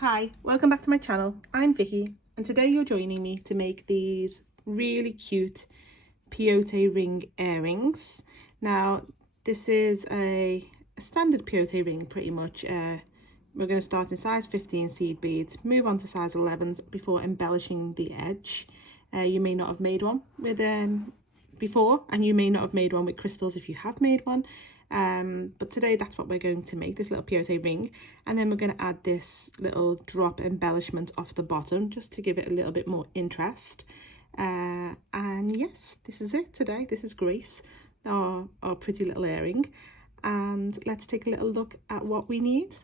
Hi, welcome back to my channel. I'm Vicky and today you're joining me to make these really cute peyote ring earrings. Now this is a standard peyote ring pretty much. We're going to start in size 15 seed beads, move on to size 11s before embellishing the edge. You may not have made one with before, and you may not have made one with crystals if you have made one. But today that's what we're going to make, this little peyote ring, and then we're going to add this little drop embellishment off the bottom just to give it a little bit more interest. And yes, this is it today. This is Grace, our pretty little earring, and let's take a little look at what we need.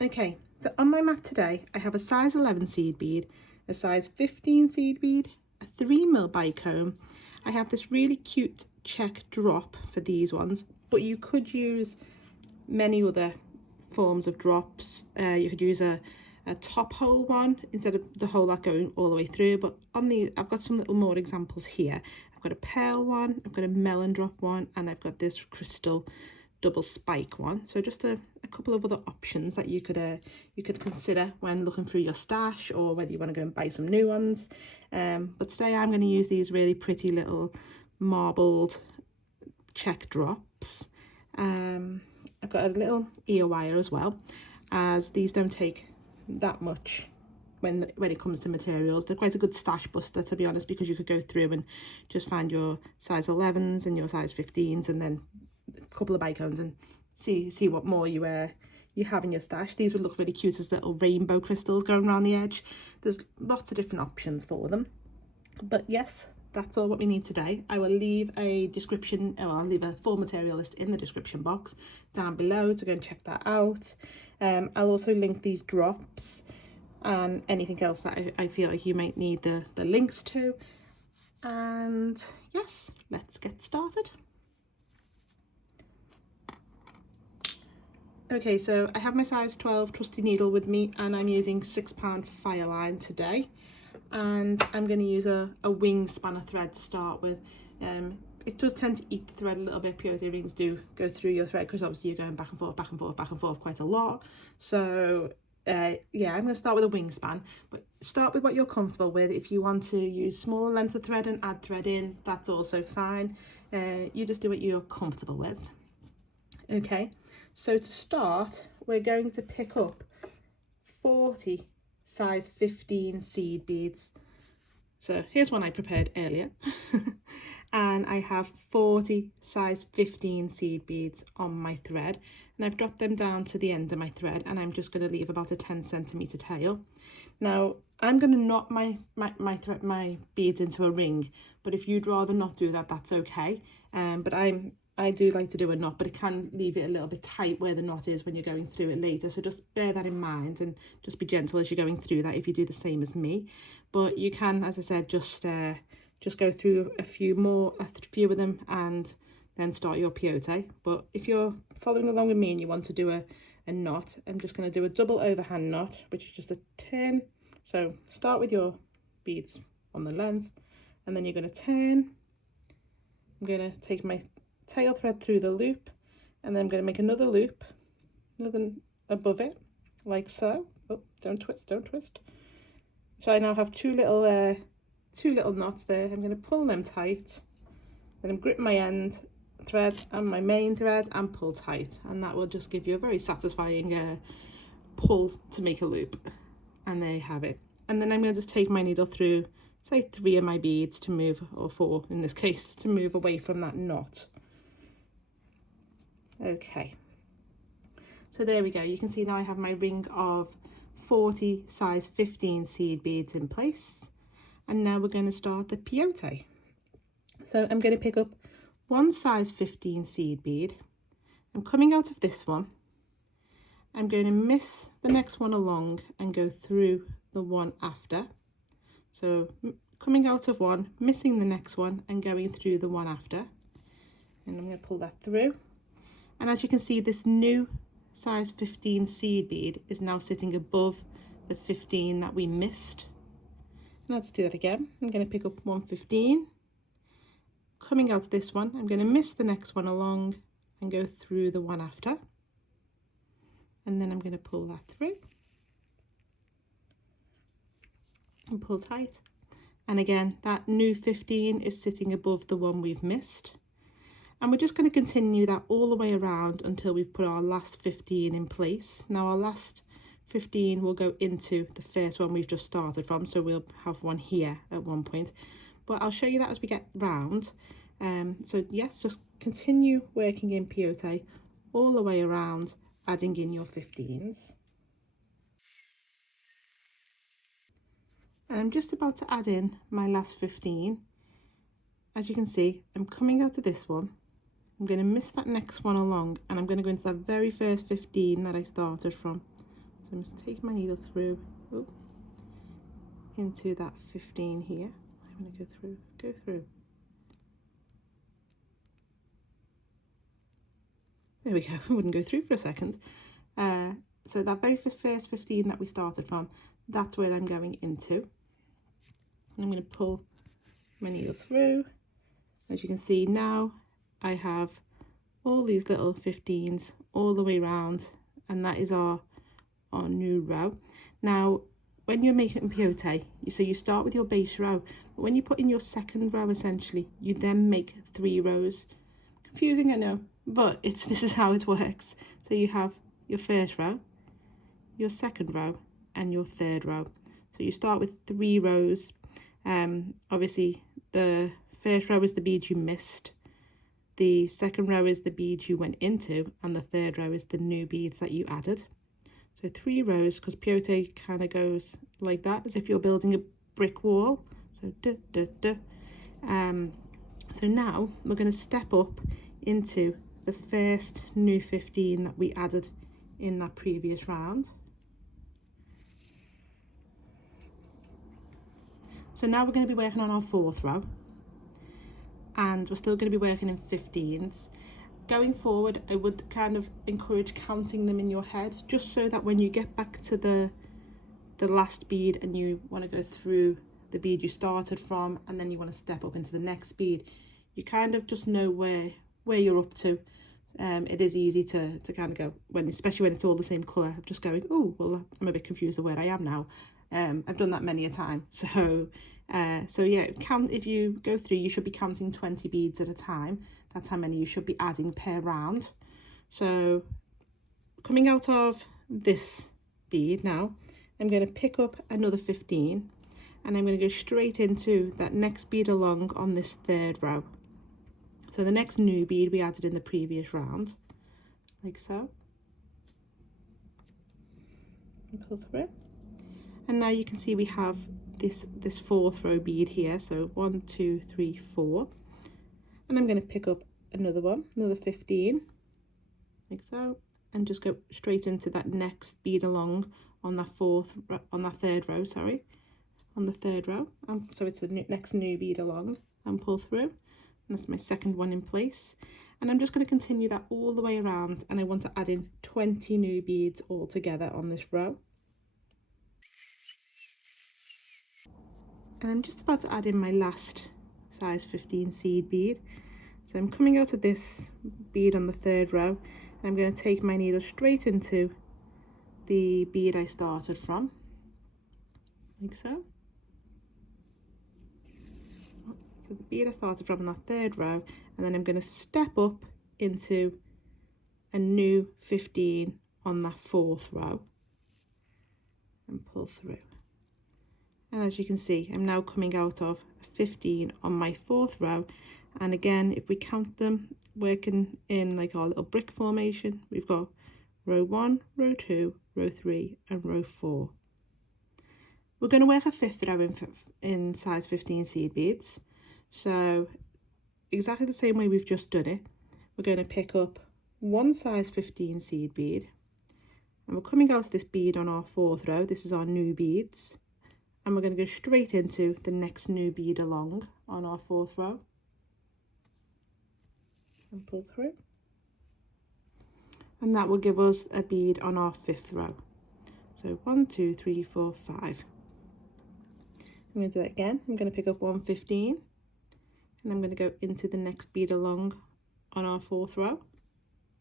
Okay, so on my mat today I have a size 11 seed bead, a size 15 seed bead, a 3mm bicone. I have this really cute check drop for these ones, but you could use many other forms of drops. You could use a top hole one instead of the hole that going all the way through, but on the I've got some little more examples here. I've got a pearl one, I've got a melon drop one, and I've got this crystal double spike one. So just a couple of other options that you could consider when looking through your stash, or whether you want to go and buy some new ones. But today I'm going to use these really pretty little marbled check drops. I've got a little ear wire as well, as these don't take that much when it comes to materials. They're quite a good stash buster, to be honest, because you could go through and just find your size 11s and your size 15s, and then a couple of bicones, and see what more you have in your stash. These would look really cute as little rainbow crystals going around the edge. There's lots of different options for them, but yes, that's all what we need today. I will leave a description, I'll leave a full material list in the description box down below to go and check that out. I'll also link these drops and anything else that I feel like you might need the links to. And yes, let's get started. Okay, so I have my size 12 trusty needle with me, and I'm using £6 Fireline today, and I'm going to use a wing spanner thread to start with. It does tend to eat the thread a little bit. Peyote rings do go through your thread because obviously you're going back and forth, back and forth, back and forth quite a lot. So yeah, I'm going to start with a wing span, but start with what you're comfortable with. If you want to use smaller lengths of thread and add thread in, that's also fine. You just do what you're comfortable with. Okay, so to start, we're going to pick up 40 size 15 seed beads. So here's one I prepared earlier. And I have 40 size 15 seed beads on my thread, and I've dropped them down to the end of my thread, and I'm just going to leave about a 10cm tail. Now I'm going to knot my beads into a ring, but if you'd rather not do that, that's okay. But I do like to do a knot, but it can leave it a little bit tight where the knot is when you're going through it later. So just bear that in mind and just be gentle as you're going through that if you do the same as me. But you can, as I said, just go through a few of them and then start your peyote. But if you're following along with me and you want to do a knot, I'm just going to do a double overhand knot, which is just a turn. So start with your beads on the length, and then you're going to turn. I'm going to take my tail thread through the loop, and then I'm going to make another loop, another above it, like so. Oh, don't twist. So I now have two little knots there. I'm going to pull them tight, then I'm gripping my end thread and my main thread and pull tight, and that will just give you a very satisfying pull to make a loop. And there you have it. And then I'm going to just take my needle through, say, 3 of my beads to move, or 4 in this case, to move away from that knot. Okay, so there we go. You can see now I have my ring of 40 size 15 seed beads in place, and now we're going to start the peyote. So I'm going to pick up one size 15 seed bead. I'm coming out of this one. I'm going to miss the next one along and go through the one after. So coming out of one, missing the next one, and going through the one after. And I'm going to pull that through. And as you can see, this new size 15 seed bead is now sitting above the 15 that we missed. And let's do that again. I'm going to pick up 115. Coming out of this one, I'm going to miss the next one along and go through the one after. and then I'm going to pull that through and pull tight. And again, that new 15 is sitting above the one we've missed. And we're just going to continue that all the way around until we've put our last 15 in place. Now our last 15 will go into the first one we've just started from, so we'll have one here at one point. But I'll show you that as we get round. So yes, just continue working in peyote all the way around, adding in your 15s. And I'm just about to add in my last 15. As you can see, I'm coming out of this one. I'm going to miss that next one along, and I'm going to go into that very first 15 that I started from. So I'm just taking my needle through into that 15 here. I'm going to go through. There we go. I wouldn't go through for a second. So that very first 15 that we started from, that's where I'm going into. And I'm going to pull my needle through. As you can see now, I have all these little 15s all the way around, and that is our new row. Now, when you're making peyote, so you start with your base row, but when you put in your second row, essentially, you then make 3 rows. Confusing, I know, but this is how it works. So you have your first row, your second row, and your third row. So you start with 3 rows. Obviously, the first row is the beads you missed. The second row is the beads you went into, and the third row is the new beads that you added. So 3 rows, because peyote kind of goes like that, as if you're building a brick wall. So so now we're going to step up into the first new 15 that we added in that previous round. So now we're going to be working on our 4th row, and we're still going to be working in 15s. Going forward, I would kind of encourage counting them in your head, just so that when you get back to the last bead and you want to go through the bead you started from, and then you want to step up into the next bead, you kind of just know where you're up to. It is easy to kind of go, especially when it's all the same colour, of just going, oh, well, I'm a bit confused of where I am now. I've done that many a time. So yeah, count. If you go through, you should be counting 20 beads at a time. That's how many you should be adding per round. So coming out of this bead now, I'm going to pick up another 15, and I'm going to go straight into that next bead along on this 3rd row. So the next new bead we added in the previous round, like so. And pull through. And now you can see we have this 4th row bead here. So 1, 2, 3, 4. And I'm going to pick up another 15, like so, and just go straight into that next bead along on that 3rd row, sorry, on the 3rd row. So it's the next new bead along, and pull through. And that's my second one in place. And I'm just going to continue that all the way around, and I want to add in 20 new beads all together on this row. And I'm just about to add in my last size 15 seed bead. So I'm coming out of this bead on the 3rd row, and I'm going to take my needle straight into the bead I started from, like so. So the bead I started from in that 3rd row, and then I'm going to step up into a new 15 on that 4th row and pull through. And as you can see, I'm now coming out of 15 on my 4th row. And again, if we count them, working in like our little brick formation, we've got row 1, row 2, row 3, and row 4. We're going to work a 5th row in size 15 seed beads. So exactly the same way we've just done it, we're going to pick up one size 15 seed bead, and we're coming out of this bead on our 4th row. This is our new beads, and we're going to go straight into the next new bead along on our 4th row and pull through, and that will give us a bead on our 5th row. So 1, 2, 3, 4, 5. I'm going to do that again. I'm going to pick up 115, and I'm going to go into the next bead along on our 4th row,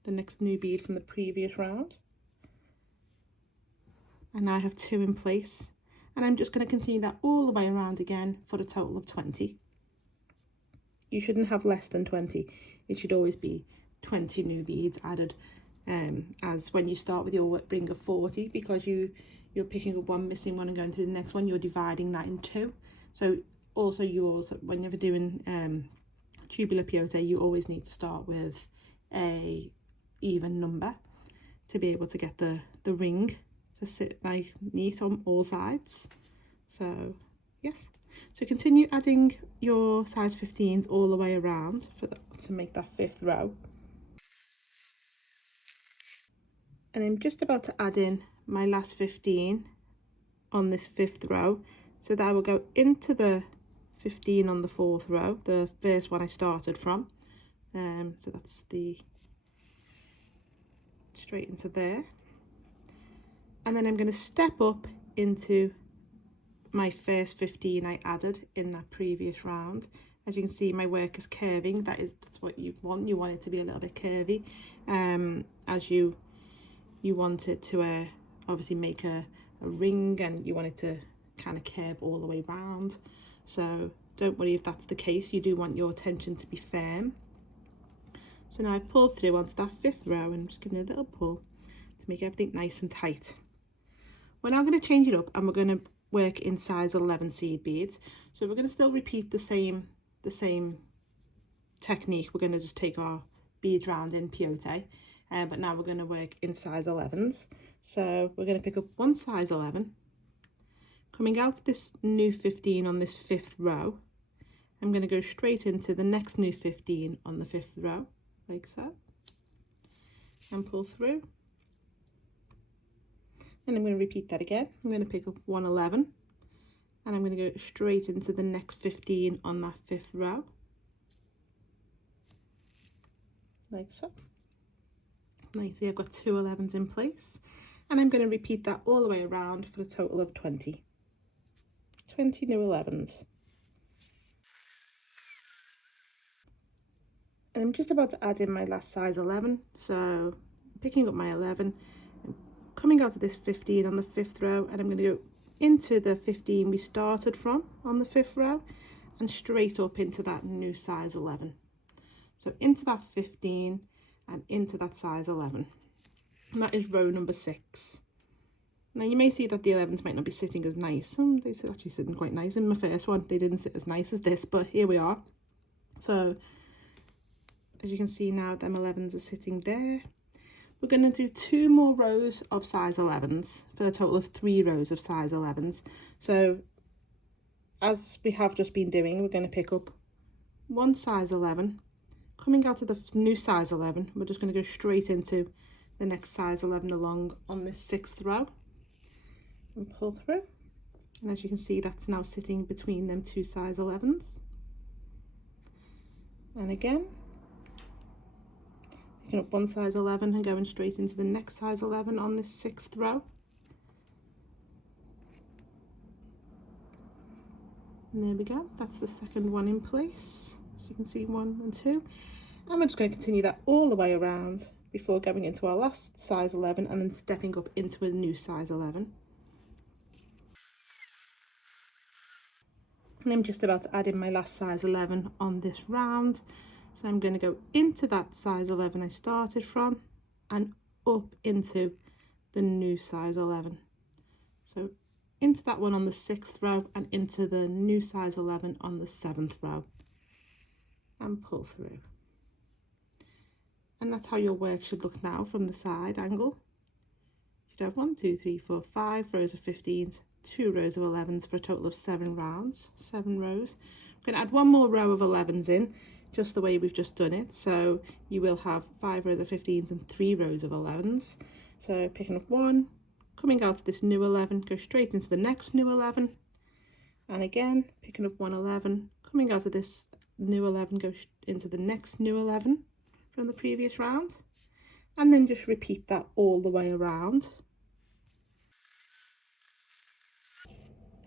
the next new bead from the previous round, and now I have 2 in place, and I'm just going to continue that all the way around again for a total of 20. You shouldn't have less than 20. It should always be 20 new beads added, as when you start with your ring of 40, because you're picking up one, missing one and going to the next one, you're dividing that in 2. So also when you're doing tubular peyote, you always need to start with a even number to be able to get the ring to sit like neat on all sides. So yes, so continue adding your size 15s all the way around to make that 5th row. And I'm just about to add in my last 15 on this 5th row, so that I will go into the 15 on the 4th row, the first one I started from. So that's straight into there, and then I'm going to step up into my first 15 I added in that previous round. As you can see, my work is curving. That's what you want it to be a little bit curvy, as you want it to obviously make a ring, and you want it to kind of curve all the way round. So don't worry if that's the case, you do want your tension to be firm. So now I've pulled through onto that 5th row, and I'm just giving it a little pull to make everything nice and tight. We're now going to change it up, and we're going to work in size 11 seed beads. So we're going to still repeat the same technique. We're going to just take our beads round in peyote, but now we're going to work in size 11s. So we're going to pick up one size 11, coming out of this new 15 on this 5th row. I'm going to go straight into the next new 15 on the 5th row, like so, and pull through. And I'm going to repeat that again. I'm going to pick up one 11, and I'm going to go straight into the next 15 on that 5th row, like so. Now you see I've got 2 11s in place, and I'm going to repeat that all the way around for a total of 20 new 11s. And I'm just about to add in my last size 11, so picking up my 11, coming out of this 15 on the 5th row, and I'm going to go into the 15 we started from on the 5th row, and straight up into that new size 11. So into that 15 and into that size 11, and that is row number 6. Now you may see that the 11s might not be sitting as nice. They're actually sitting quite nice. In my first one they didn't sit as nice as this, but here we are. So as you can see now, them 11s are sitting there. We're going to do 2 more rows of size 11s for a total of 3 rows of size 11s. So as we have just been doing, we're going to pick up one size 11, coming out of the new size 11, we're just going to go straight into the next size 11 along on this 6th row and pull through. And as you can see, that's now sitting between them 2 size 11s. And again, picking up one size 11 and going straight into the next size 11 on this 6th row. And there we go, that's the second one in place. As you can see, 1 and 2. And we're just going to continue that all the way around before going into our last size 11 and then stepping up into a new size 11. And I'm just about to add in my last size 11 on this round. So I'm going to go into that size 11 I started from and up into the new size 11. So into that one on the 6th row and into the new size 11 on the 7th row and pull through. And that's how your work should look now from the side angle. You should have 1, 2, 3, 4, 5 rows of 15s, 2 rows of 11s for a total of 7 rounds, 7 rows. I'm going to add 1 more row of 11s in, just the way we've just done it. So you will have 5 rows of 15s and 3 rows of 11s. So picking up 1, coming out of this new 11, go straight into the next new 11, and again picking up 1 11, coming out of this new 11, go into the next new 11 from the previous round, and then just repeat that all the way around.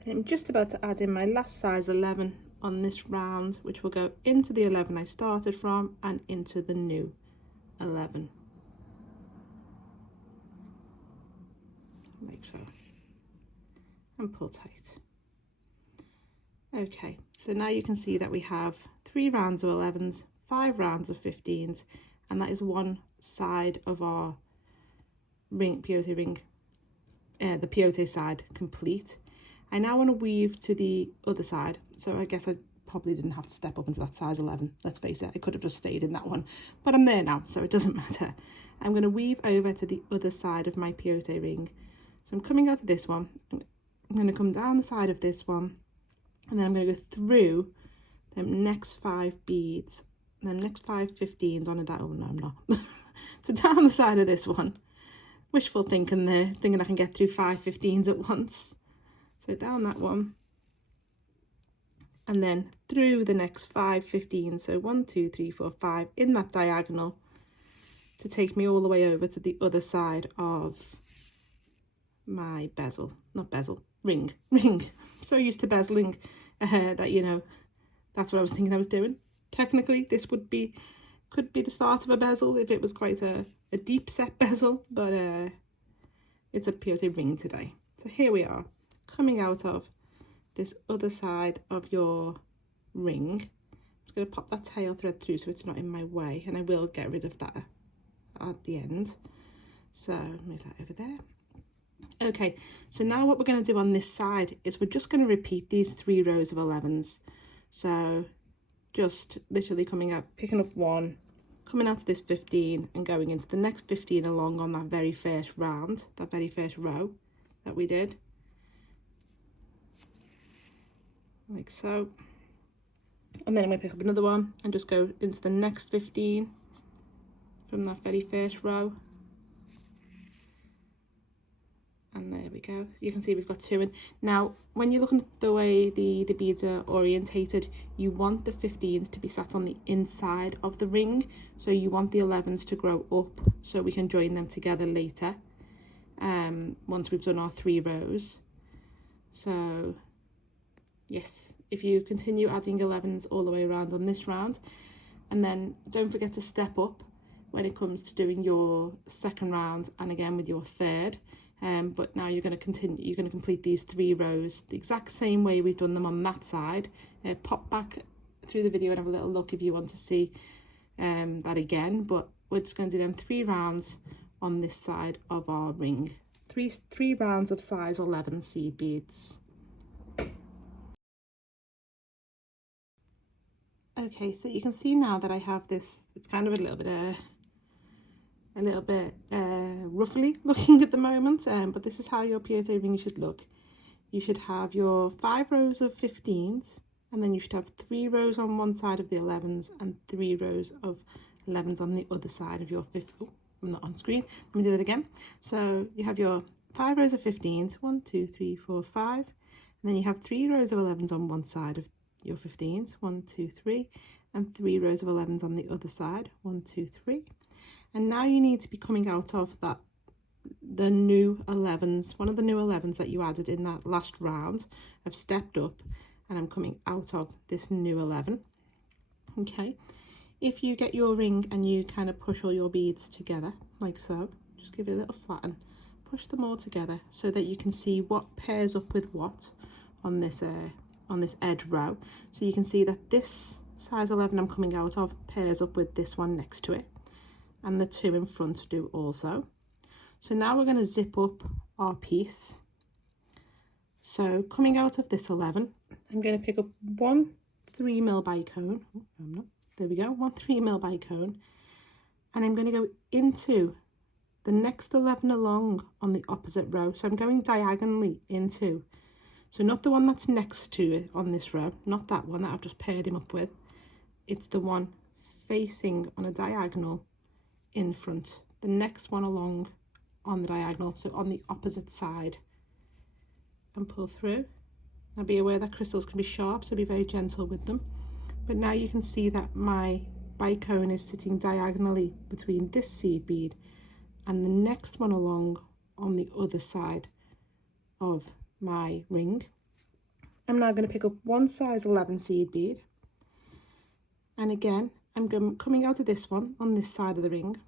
And I'm just about to add in my last size 11 on this round, which will go into the 11 I started from and into the new 11, like so. and pull tight. Okay, so now you can see that we have 3 rounds of 11s, 5 rounds of 15s, and that is one side of our ring, peyote ring, the peyote side complete. I now want to weave to the other side, so I guess I probably didn't have to step up into that size 11, let's face it. I could have just stayed in that one, but I'm there now, so it doesn't matter. I'm going to weave over to the other side of my peyote ring. So I'm coming out of this one, I'm going to come down the side of this one, and then I'm going to go through the next 5 beads, and the next 5 15s on a oh no I'm not. So down the side of this one, wishful thinking there, thinking I can get through 5 15s at once. So down that one, and then through the next 5 15s, so 1 2 3 4 5 in that diagonal, to take me all the way over to the other side of my bezel, not bezel, ring. So used to bezeling that, you know, that's what I was thinking I was doing. Technically this could be the start of a bezel if it was quite a deep set bezel, but it's a peyote ring today. So here we are, coming out of this other side of your ring. I'm just going to pop that tail thread through so it's not in my way, and I will get rid of that at the end. So move that over there. Okay, so now what we're going to do on this side is we're just going to repeat these 3 rows of 11s. So just literally coming out, picking up 1, coming out of this 15 and going into the next 15 along on that very first round, that very first row that we did, like so. And then I'm going to pick up another one and just go into the next 15 from that very first row. And there we go, you can see we've got 2 in. Now when you're looking at the way the beads are orientated, you want the 15s to be sat on the inside of the ring, so you want the 11s to grow up so we can join them together later, once we've done our 3 rows. So yes, if you continue adding 11s all the way around on this round, and then don't forget to step up when it comes to doing your second round and again with your third. But now you're going to complete these 3 rows the exact same way we've done them on that side. Pop back through the video and have a little look if you want to see that again, but we're just going to do them 3 rounds on this side of our ring. Three rounds of size 11 seed beads. Okay, so you can see now that I have this, it's kind of a little bit roughly looking at the moment, but this is how your peyote ring should look. You should have your 5 rows of 15s, and then you should have 3 rows on one side of the 11s and 3 rows of 11s on the other side of your 5th. Oh, I'm not on screen. Let me do that again. So you have your 5 rows of 15s, 1 2 3 4 5, and then you have 3 rows of 11s on one side of your 15s, 1 2 3, and 3 rows of 11s on the other side, 1 2 3. And now you need to be coming out of that, the new 11s, one of the new 11s that you added in that last round. I've stepped up and I'm coming out of this new 11. Okay, if you get your ring and you kind of push all your beads together like so, just give it a little flatten, push them all together so that you can see what pairs up with what on this edge row. So you can see that this size 11 I'm coming out of pairs up with this one next to it, and the 2 in front do also. So now we're going to zip up our piece. So coming out of this 11, I'm going to pick up 1 3mm bicone. Oh, no, I'm not. There we go, 1 3mm bicone, and I'm going to go into the next 11 along on the opposite row. So I'm going diagonally into, so not the one that's next to it on this row, not that one that I've just paired him up with, it's the one facing on a diagonal in front, the next one along on the diagonal, so on the opposite side, and pull through. Now be aware that crystals can be sharp, so be very gentle with them. But now you can see that my bicone is sitting diagonally between this seed bead and the next one along on the other side of my ring. I'm now going to pick up 1 size 11 seed bead, and again I'm coming out of this one on this side of the ring.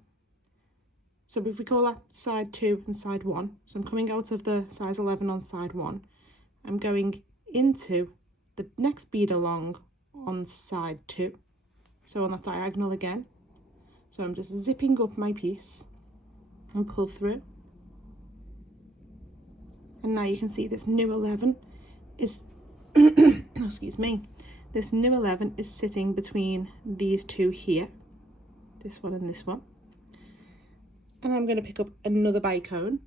So if we call that side 2 and side 1, so I'm coming out of the size 11 on side 1, I'm going into the next bead along on side 2, so on that diagonal again. So I'm just zipping up my piece and pull through, and now you can see this new 11 is excuse me, this new 11 is sitting between these two here, this one and this one. And I'm going to pick up another bicone,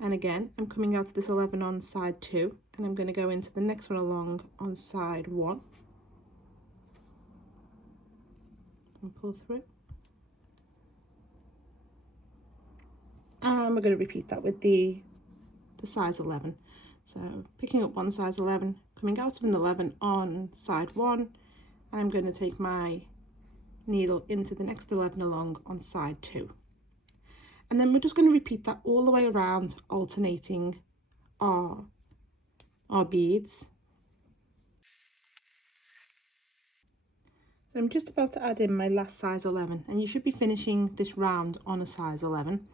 and again I'm coming out to this 11 on side 2, and I'm going to go into the next one along on side 1 and pull through. And we're going to repeat that with the size 11. So picking up one size 11, coming out of an 11 on side 1, and I'm going to take my needle into the next 11 along on side 2. And then we're just going to repeat that all the way around, alternating our beads. So I'm just about to add in my last size 11, and you should be finishing this round on a size 11,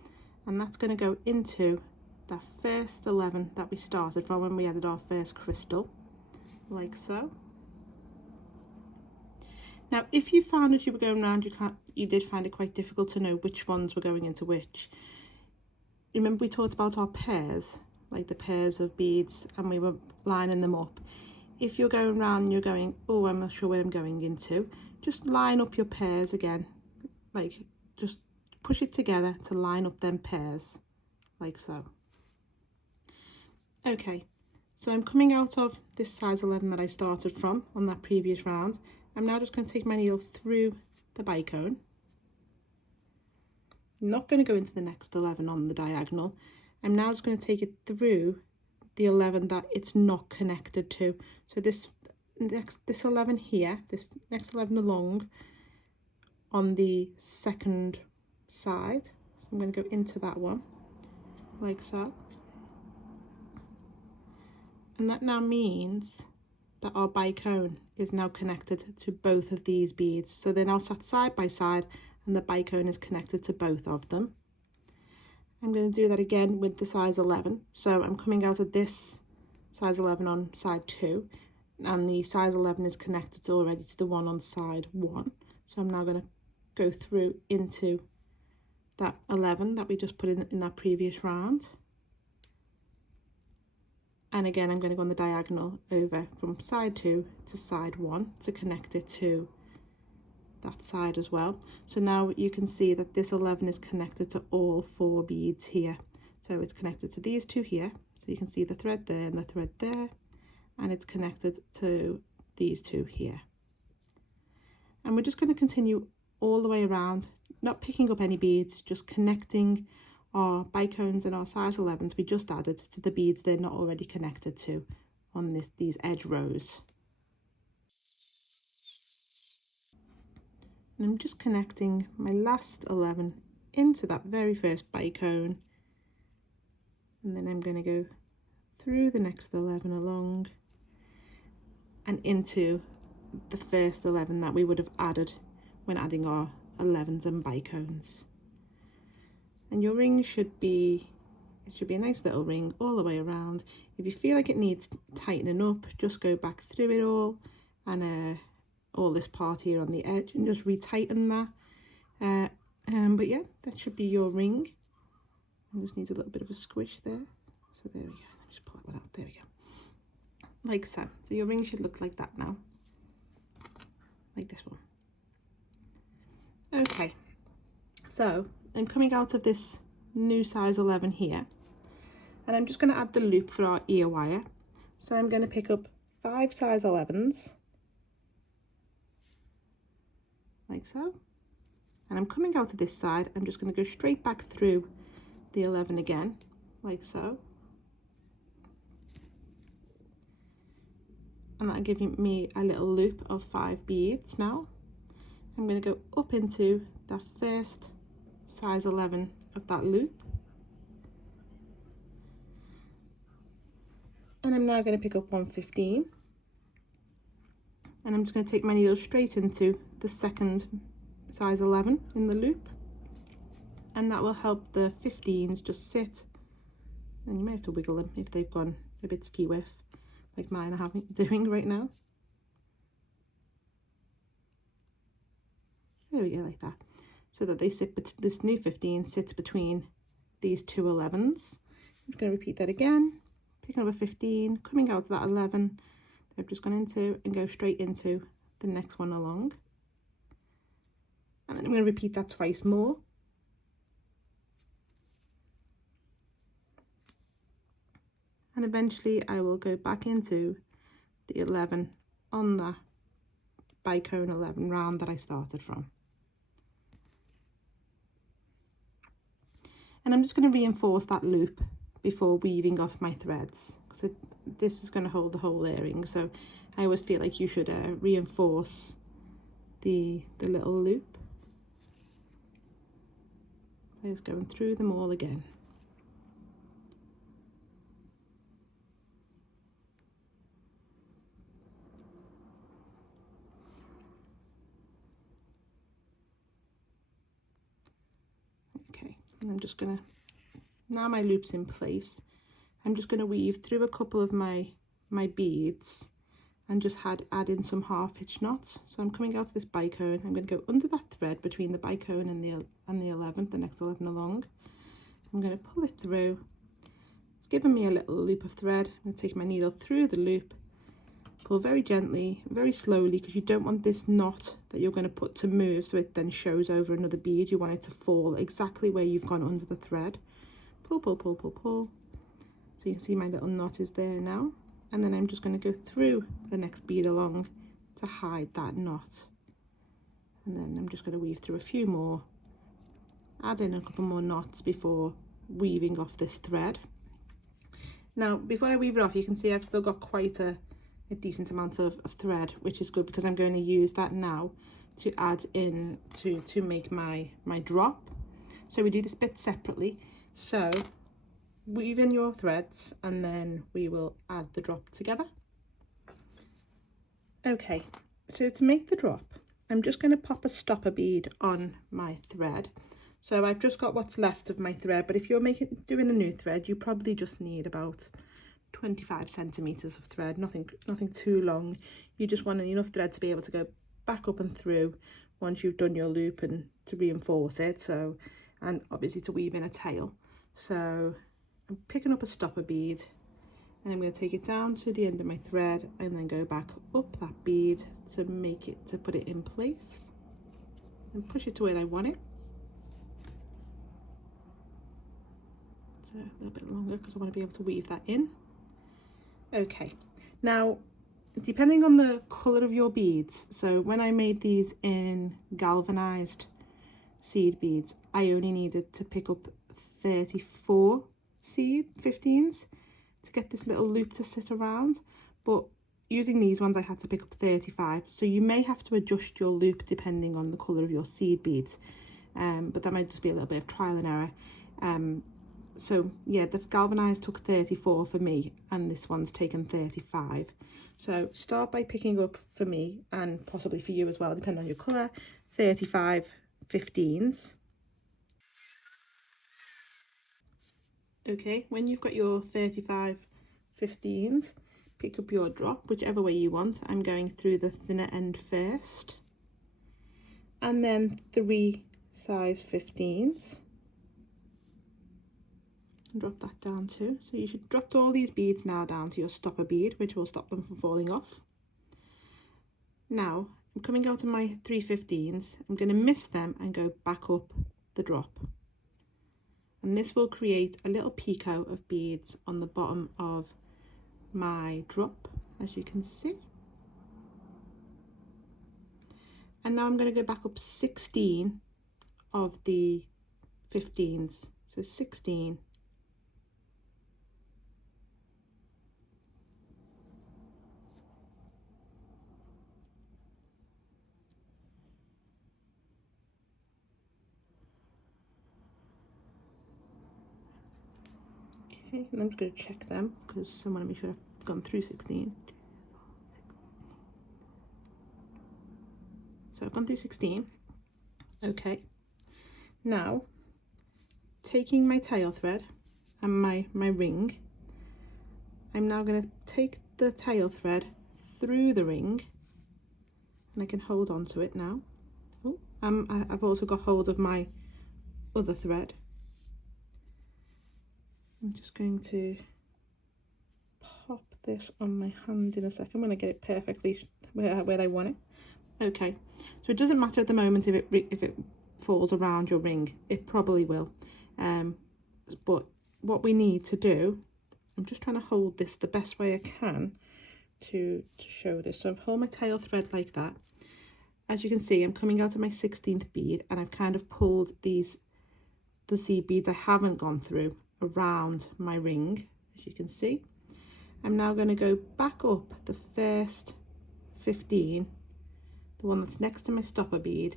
and that's going to go into that first 11 that we started from when we added our first crystal, like so. Now, if you found as you were going around, you did find it quite difficult to know which ones were going into which. Remember we talked about our pairs, like the pairs of beads, and we were lining them up. If you're going around and you're going, oh, I'm not sure where I'm going into, just line up your pairs again, like just push it together to line up them pairs, like so. Okay, so I'm coming out of this size 11 that I started from on that previous round. I'm now just going to take my needle through the bicone. I'm not going to go into the next 11 on the diagonal. I'm now just going to take it through the 11 that it's not connected to. So this 11 here, this next 11 along on the second side. So I'm going to go into that one, like so. And that now means that our bicone is now connected to both of these beads. So they're now sat side by side, and the bicone is connected to both of them. I'm going to do that again with the size 11. So I'm coming out of this size 11 on side 2, and the size 11 is connected already to the one on side 1. So I'm now going to go through into that 11 that we just put in that previous round. And again, I'm going to go on the diagonal over from side 2 to side 1 to connect it to that side as well. So now you can see that this 11 is connected to all 4 beads here. So it's connected to these 2 here. So you can see the thread there and the thread there. And it's connected to these 2 here. And we're just going to continue all the way around, not picking up any beads, just connecting our bicones and our size 11s we just added to the beads they're not already connected to on these edge rows. And I'm just connecting my last 11 into that very first bicone, and then I'm going to go through the next 11 along and into the first 11 that we would have added when adding our 11s and bicones. And your ring should be a nice little ring all the way around. If you feel like it needs tightening up, just go back through it all and all this part here on the edge and just retighten that. But yeah, that should be your ring. I just need a little bit of a squish there. So there we go. Let me just pull that one out. There we go. Like so. So your ring should look like that now. Like this one. Okay. So I'm coming out of this new size 11 here, and I'm just going to add the loop for our ear wire. So I'm going to pick up 5 size 11s, like so, and I'm coming out of this side. I'm just going to go straight back through the 11 again, like so, and that'll give me a little loop of 5 beads. Now I'm going to go up into that first size 11 of that loop, and I'm now going to pick up 115, and I'm just going to take my needle straight into the second size 11 in the loop, and that will help the 15s just sit, and you may have to wiggle them if they've gone a bit ski with, like mine are doing right now. There we go, like that. So that they sit, but this new 15 sits between these two 11s. I'm going to repeat that again, picking up a 15, coming out to that 11 they've just gone into, and go straight into the next one along. And then I'm going to repeat that twice more. And eventually I will go back into the 11 on the bicone 11 round that I started from. And I'm just going to reinforce that loop before weaving off my threads, because this is going to hold the whole earring. So I always feel like you should reinforce the little loop. Just going through them all again. Okay, and I'm just gonna, now my loop's in place, I'm just gonna weave through a couple of my beads and just add in some half hitch knots. So I'm coming out of this bicone, I'm going to go under that thread between the bicone and the 11th, the next 11 along. I'm going to pull it through. It's given me a little loop of thread. I'm going to take my needle through the loop, pull very gently, very slowly, because you don't want this knot that you're going to put to move so it then shows over another bead. You want it to fall exactly where you've gone under the thread. Pull, pull, pull, pull, pull. So you can see my little knot is there now. And then I'm just going to go through the next bead along to hide that knot. And then I'm just going to weave through a few more, add in a couple more knots before weaving off this thread. Now, before I weave it off, you can see I've still got quite a decent amount of thread, which is good because I'm going to use that now to add in to make my drop. So we do this bit separately. So weave in your threads and then we will add the drop together. Okay, so to make the drop, I'm just going to pop a stopper bead on my thread. So I've just got what's left of my thread, but if you're doing a new thread, you probably just need about 25 centimeters of thread, nothing too long. You just want enough thread to be able to go back up and through once you've done your loop and to reinforce it. So, and obviously to weave in a tail. So I'm picking up a stopper bead and I'm going to take it down to the end of my thread and then go back up that bead to put it in place and push it to where I want it. So a little bit longer because I want to be able to weave that in. Okay, now depending on the colour of your beads, so when I made these in galvanized seed beads, I only needed to pick up 34 15s to get this little loop to sit around, but using these ones I had to pick up 35, so you may have to adjust your loop depending on the colour of your seed beads, but that might just be a little bit of trial and error. So yeah, the galvanized took 34 for me and this one's taken 35. So start by picking up, for me and possibly for you as well, depending on your colour, 35 15s. Okay, when you've got your 35 15s, pick up your drop, whichever way you want. I'm going through the thinner end first. And then 3 size 15s. And drop that down too. So you should drop all these beads now down to your stopper bead, which will stop them from falling off. Now, I'm coming out of my 3 15s. I'm going to miss them and go back up the drop. And this will create a little picot of beads on the bottom of my drop, as you can see. And now I'm going to go back up 16 of the 15s. So 16. Okay, and I'm just going to check them because I want to make sure I've gone through 16. So I've gone through 16. Okay, now taking my tail thread and my ring, I'm now going to take the tail thread through the ring, and I can hold on to it now. Oh, I've also got hold of my other thread. I'm just going to pop this on my hand in a second when I get it perfectly where I want it. Okay, so it doesn't matter at the moment if it falls around your ring. It probably will, but what we need to do, I'm just trying to hold this the best way I can to show this. So I hold my tail thread like that. As you can see, I'm coming out of my 16th bead, and I've kind of pulled the seed beads I haven't gone through around my ring, as you can see. I'm now going to go back up the first 15, the one that's next to my stopper bead.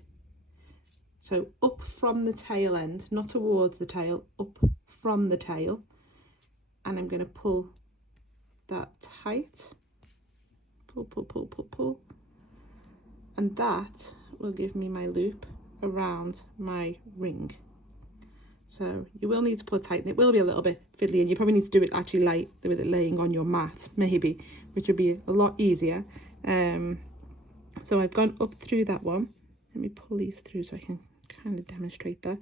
So up from the tail end, not towards the tail, up from the tail. And I'm going to pull that tight. Pull, pull, pull, pull, pull. And that will give me my loop around my ring. So you will need to pull tight, and it will be a little bit fiddly, and you probably need to do it actually light with it laying on your mat, maybe, which would be a lot easier. So I've gone up through that one. Let me pull these through so I can kind of demonstrate that.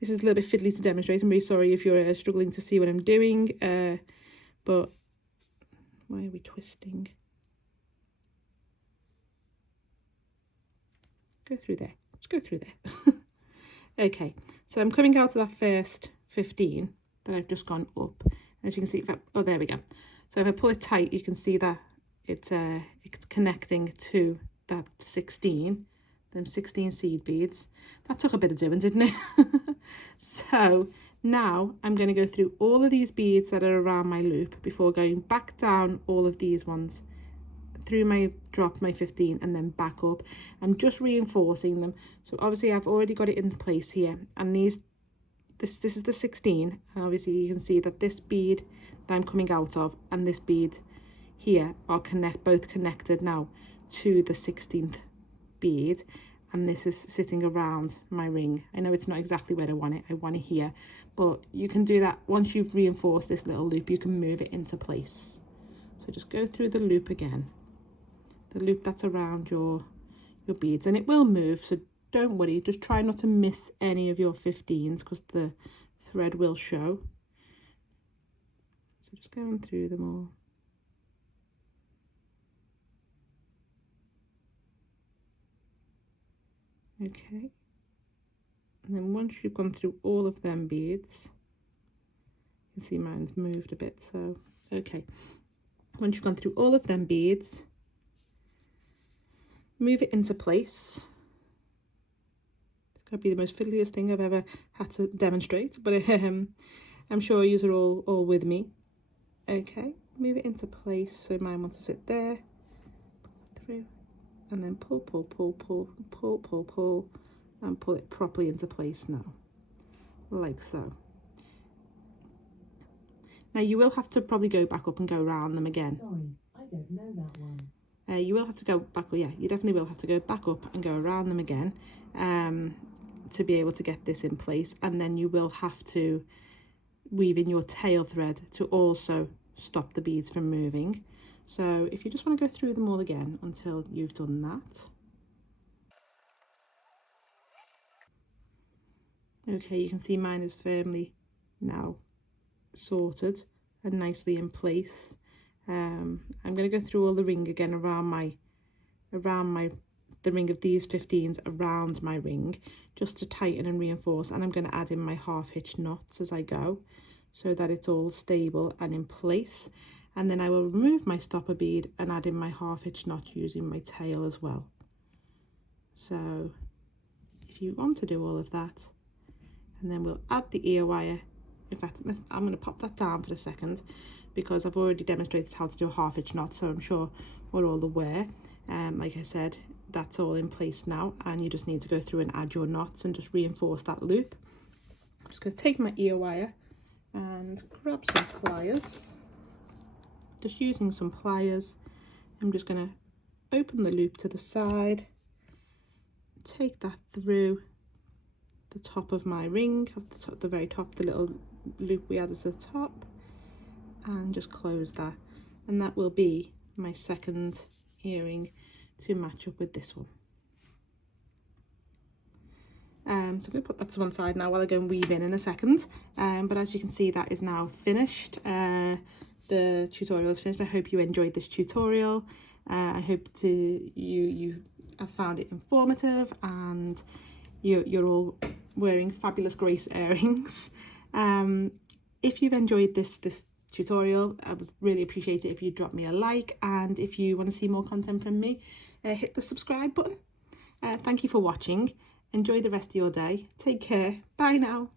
This is a little bit fiddly to demonstrate. I'm really sorry if you're struggling to see what I'm doing, but why are we twisting? Go through there. Let's go through there. Okay, so I'm coming out of that first 15 that I've just gone up. As you can see, oh, there we go. So if I pull it tight, you can see that it's connecting to that 16, them 16 seed beads. That took a bit of doing, didn't it? So now I'm going to go through all of these beads that are around my loop before going back down all of these ones through my drop, my 15, and then back up. I'm just reinforcing them. So obviously I've already got it in place here, and this is the 16, and obviously you can see that this bead that I'm coming out of and this bead here are both connected now to the 16th bead, and this is sitting around my ring. I know it's not exactly where I want it here, but you can do that. Once you've reinforced this little loop, you can move it into place. So just go through the loop again, the loop that's around your beads, and it will move, so don't worry. Just try not to miss any of your 15s because the thread will show. So just going through them all. Okay, and then once you've gone through all of them beads, you can see mine's moved a bit, so okay, once you've gone through all of them beads, move it into place. It's going to be the most fiddliest thing I've ever had to demonstrate, but I'm sure you are all with me. Okay, move it into place, so mine wants to sit there, through, and then pull, pull, pull, pull, pull, pull, pull, and pull it properly into place now, like so. Now you will have to probably go back up and go around them again. Sorry, I don't know that one. You will have to go back, yeah, you definitely will have to go back up and go around them again to be able to get this in place, and then you will have to weave in your tail thread to also stop the beads from moving. So if you just want to go through them all again until you've done that. Okay, you can see mine is firmly now sorted and nicely in place. I'm going to go through all the ring again around the ring of these 15s around my ring, just to tighten and reinforce, and I'm going to add in my half hitch knots as I go so that it's all stable and in place. And then I will remove my stopper bead and add in my half hitch knot using my tail as well. So if you want to do all of that, and then we'll add the ear wire. In fact, I'm going to pop that down for a second because I've already demonstrated how to do a half hitch knot, so I'm sure we're all aware. Like I said, that's all in place now, and you just need to go through and add your knots and just reinforce that loop. I'm just going to take my ear wire and grab some pliers. Just using some pliers, I'm just going to open the loop to the side, take that through the top of my ring, at the very top, the little loop we added to the top, and just close that. and that will be my second earring to match up with this one. So I'm going to put that to one side now while I go and weave in a second. But as you can see, that is now finished. The tutorial is finished. I hope you enjoyed this tutorial. I hope you have found it informative, and you're all wearing fabulous Grace earrings. If you've enjoyed this tutorial, I would really appreciate it if you drop me a like, and if you want to see more content from me, hit the subscribe button. Thank you for watching. Enjoy the rest of your day. Take care. Bye now.